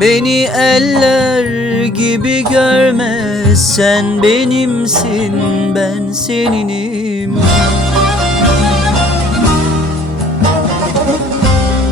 Beni eller gibi görme Sen benimsin ben seninim.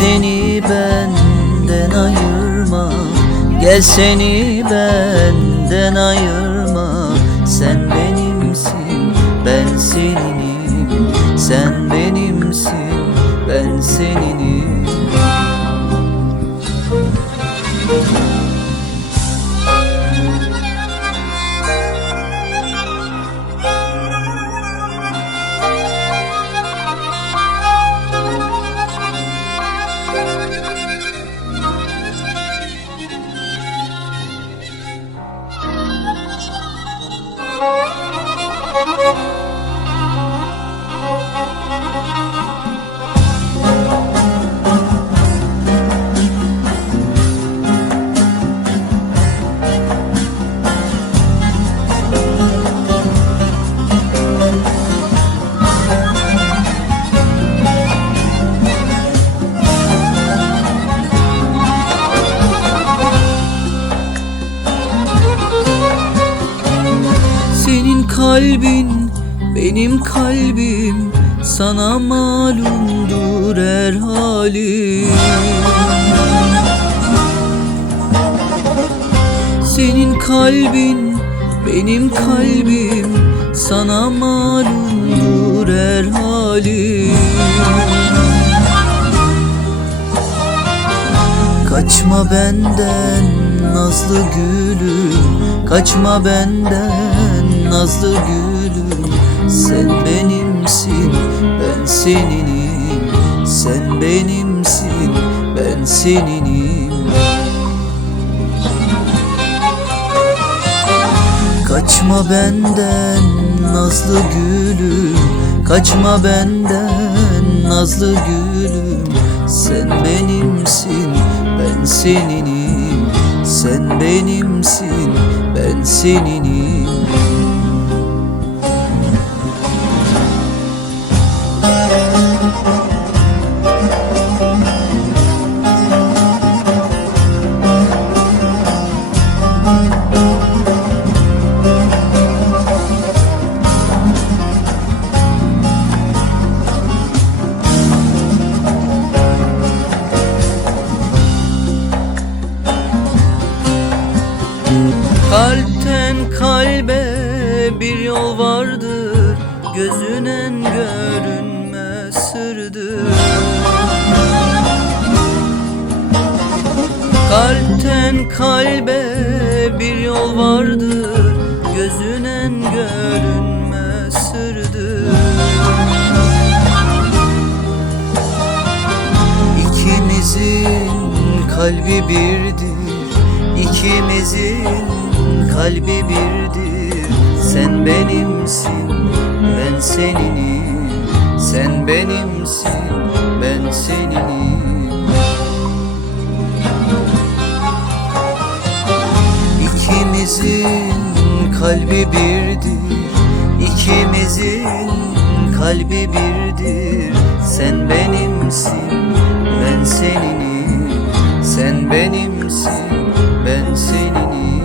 seni benden ayırma. Gel seni benden ayırma. Sen benimsin ben seninim. Sen benimsin ben seninim kalbin benim kalbim Sana malumdur her halim. Senin kalbin benim kalbim Sana malumdur her halim. Kaçma benden nazlı gülüm Kaçma benden nazlı gülüm. Sen benimsin ben seninim. Sen benimsin ben seninim. Kaçma benden nazlı gülüm. Kaçma benden nazlı gülüm. Sen benimsin ben seninim. Sen benimsin ben seninim Kalpten kalbe bir yol vardır Gözünen görünmez sırdır. Kalpten kalbe bir yol vardır Gözünen görünmez sırdır. İkimizin kalbi birdir İkimizin kalbi birdir. Sen benimsin ben seninim. Sen benimsin ben seninim. İkimizin kalbi birdir. İkimizin kalbi birdir. Sen benimsin ben seninim. Sen benimsin ben seninim